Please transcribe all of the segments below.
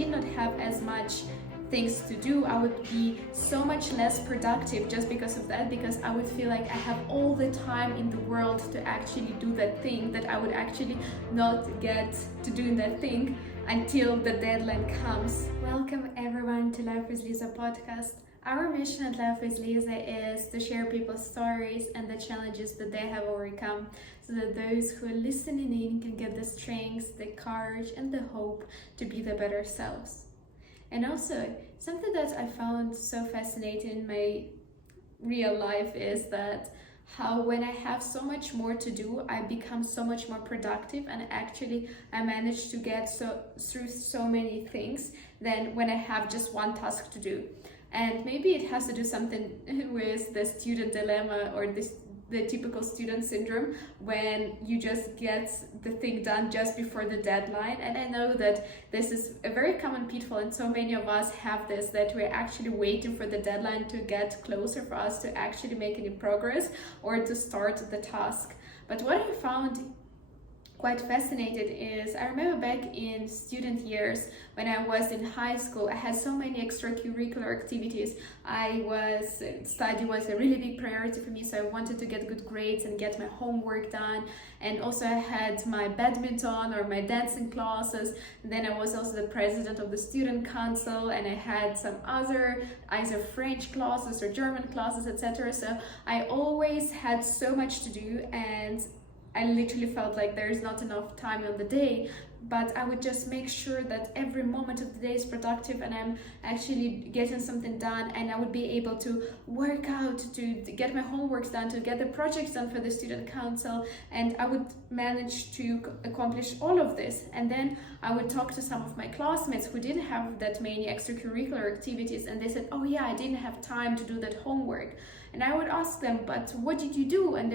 did not have as much things to do, I would be so much less productive just because of that, because I would feel like I have all the time in the world to actually do that thing that I would actually not get to doing that thing until the deadline comes. Welcome everyone to LifewithLiza podcast. Our mission at LifewithLiza is to share people's stories and the challenges that they have overcome, so that those who are listening in can get the strength, the courage and the hope to be their better selves. And also, something that I found so fascinating in my real life is that how when I have so much more to do, I become so much more productive, and actually I manage to get through so many things than when I have just one task to do. And maybe it has to do something with the student dilemma or the typical student syndrome, when you just get the thing done just before the deadline. And I know that this is a very common pitfall, and so many of us have this, that we're actually waiting for the deadline to get closer for us to actually make any progress or to start the task. But what I found quite fascinated is, I remember back in student years when I was in high school, I had so many extracurricular activities. Study was a really big priority for me, so I wanted to get good grades and get my homework done. And also I had my badminton or my dancing classes. And then I was also the president of the student council, and I had some other either French classes or German classes, etc. So I always had so much to do, and I literally felt like there's not enough time on the day, but I would just make sure that every moment of the day is productive and I'm actually getting something done, and I would be able to work out, to get my homeworks done, to get the projects done for the student council, and I would manage to accomplish all of this. And then I would talk to some of my classmates who didn't have that many extracurricular activities, and they said, oh yeah, I didn't have time to do that homework. And I would ask them, but what did you do? And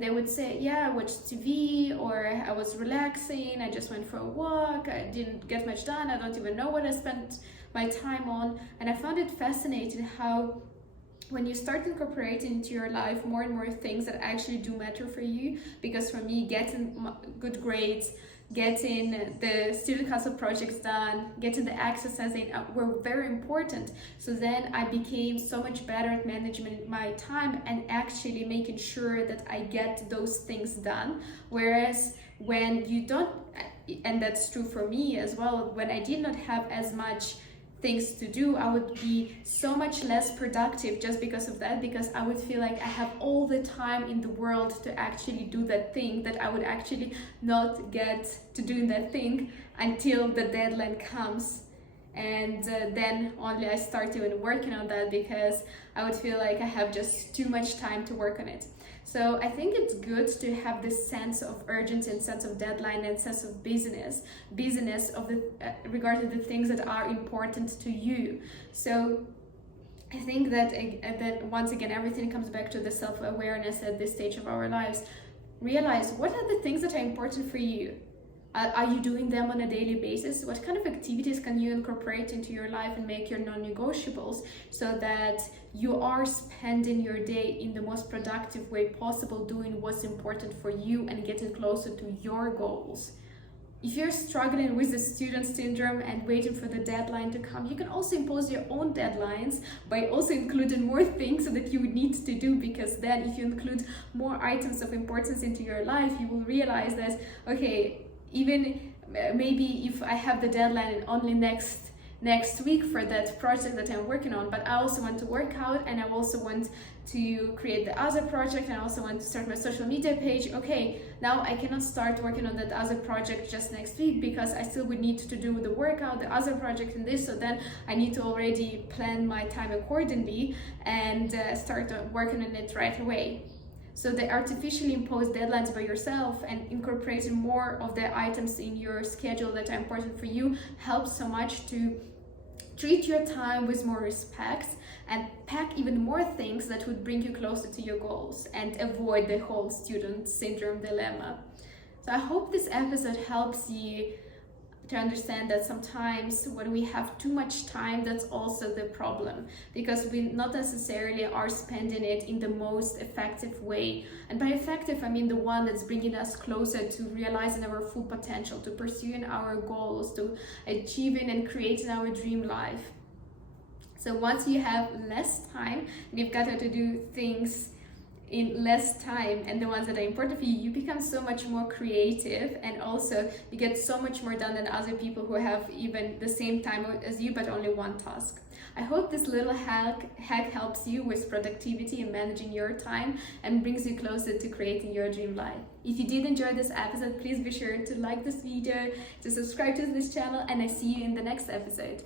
they would say, yeah, I watched TV, or I was relaxing, I just went for a walk, I didn't get much done, I don't even know what I spent my time on. And I found it fascinating how when you start incorporating into your life more and more things that actually do matter for you, because for me, getting good grades, getting the student council projects done, getting the exercising were very important. So then I became so much better at managing my time and actually making sure that I get those things done. Whereas when you don't, and that's true for me as well, when I did not have as much things to do, I would be so much less productive just because of that, because I would feel like I have all the time in the world to actually do that thing that I would actually not get to doing that thing until the deadline comes. And then only I start even working on that, because I would feel like I have just too much time to work on it. So I think it's good to have this sense of urgency and sense of deadline and sense of busyness of the regarding the things that are important to you. So I think that once again, everything comes back to the self-awareness at this stage of our lives. Realize, what are the things that are important for you? Are you doing them on a daily basis? What kind of activities can you incorporate into your life and make your non-negotiables, so that you are spending your day in the most productive way possible, doing what's important for you and getting closer to your goals? If you're struggling with the student syndrome and waiting for the deadline to come, you can also impose your own deadlines by also including more things that you would need to do, because then if you include more items of importance into your life, you will realize that, okay, even maybe if I have the deadline only next week for that project that I'm working on, but I also want to work out, and I also want to create the other project, and I also want to start my social media page. Okay, now I cannot start working on that other project just next week, because I still would need to do the workout, the other project and this, so then I need to already plan my time accordingly and start working on it right away. So the artificially imposed deadlines by yourself and incorporating more of the items in your schedule that are important for you helps so much to treat your time with more respect and pack even more things that would bring you closer to your goals and avoid the whole student syndrome dilemma. So I hope this episode helps you to understand that sometimes when we have too much time, that's also the problem, because we not necessarily are spending it in the most effective way. And by effective, I mean the one that's bringing us closer to realizing our full potential, to pursuing our goals, to achieving and creating our dream life. So once you have less time, you've got to do things in less time, and the ones that are important for you, you become so much more creative, and also you get so much more done than other people who have even the same time as you but only one task. I hope this little hack helps you with productivity and managing your time and brings you closer to creating your dream life. If you did enjoy this episode, please be sure to like this video, to subscribe to this channel, and I see you in the next episode.